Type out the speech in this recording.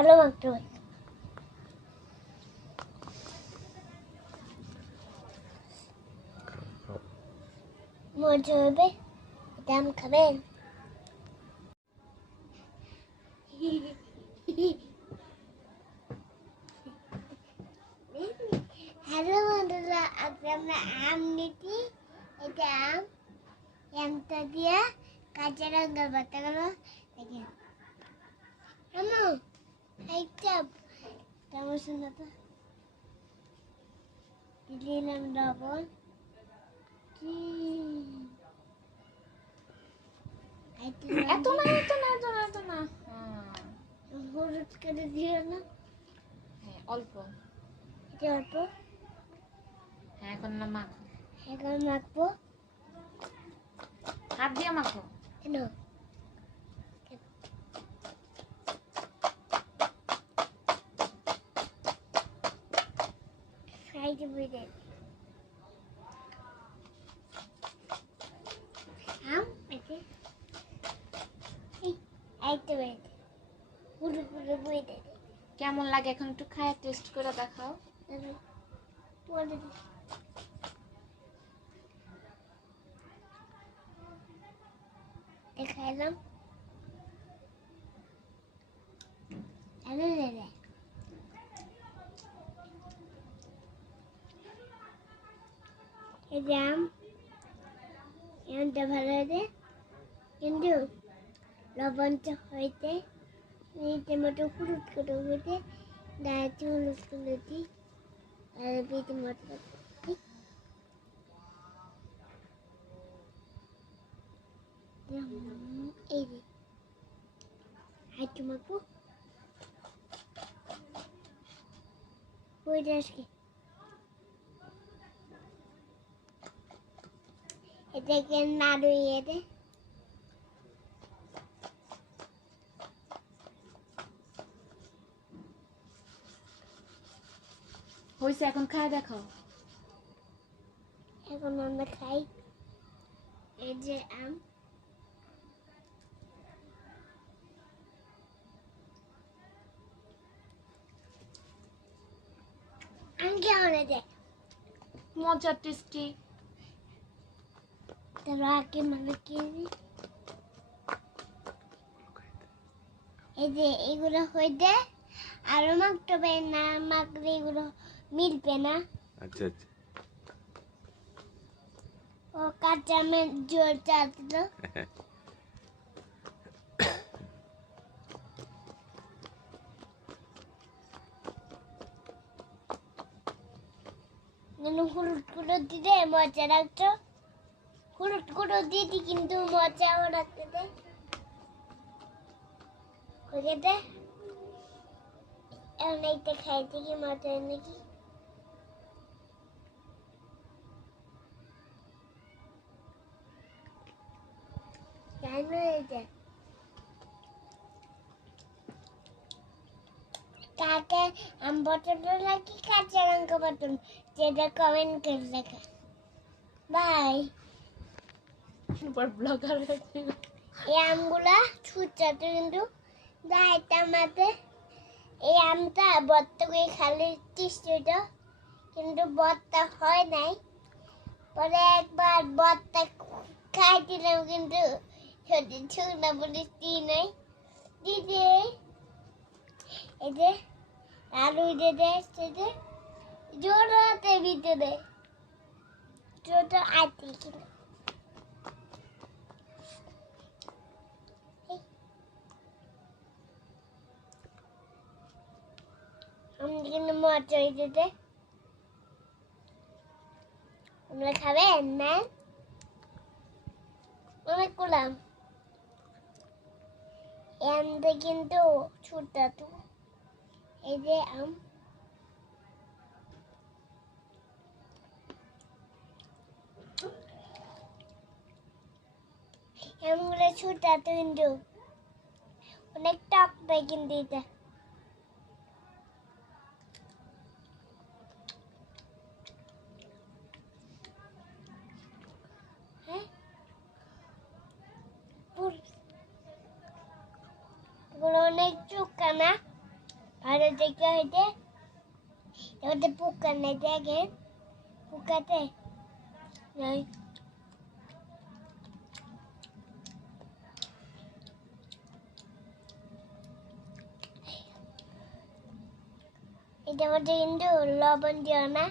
আরও মাত্র মজা হবে, দাম খাবেন। হ্যালো বন্ধুরা, আজকে আমরা আম নিচ্ছি এটা আম আমটা দিয়ে কাঁচা রঙের বাচ্চাগুলো দেখেন। তো দিলাম লবণ এত না এত না এত না এত না হলুদ করে দিও না হ্যাঁ অল্প এটা অল্প হ্যাঁ এখন না মাখো এখন মাখবো হাত দিয়ে মাখো কেন বুঝে আম আছে এই এই তো বেড়ে পুরো পুরো বই দে কেমন লাগে এখন একটু খায় টেস্ট করে দেখাও? পরে এই যে আম আমটা ভালো হয়েছে। কিন্তু লবণটা হইতে নিতে মতো হলুদ করে হইতে দাঁড়াতে হলুদ করে দিই আর মতো এই যে। ওই আজকে এটাকে নাড়ু দে হয়েছে এখন খায় দেখাও এখন আমরা খাই। এই যে আম। আম কেমন মজার টেস্টি। তারা আগে মানে কিনি এই যে এগুলো হইতে আরও মাখতে না মাখলে এগুলো মিলবে না। আচ্ছা আচ্ছা। ও কাঁচা আমের জোর চাটল হলুদ গুঁড়ো দিলে মজা লাগতো। হলুদ গুঁড়ো দিদি কিন্তু মজাও রাখতে দে। দে। এইটা খাইতে কি মজা নাকি? কাকে আম কাঁচা কমেন্ট বাই এই আমগুলা ছুটাতে কিন্তু এই আমটা খালি কিন্তু বত্তা হয় নাই। পরে একবার বলে দি নাই। এই যে আলু দে সেটা জোড়াতে ভিতরে ছোট আটি কিন্তু আমি মজা হয়ে যেতে আমরা খাবেন না অনেক করলাম আমটা কিন্তু ছুটা তো এই যে আম আমগুলো ছুটা তো কিন্তু অনেক টক পাই কিন্তু এটা পুর- এগুলো অনেক চুকা না ভালো দেখে হইতে এবারে পোকা নেই দেখেন পোকাতে নাই এটা মধ্যে কিন্তু লবণ দিও না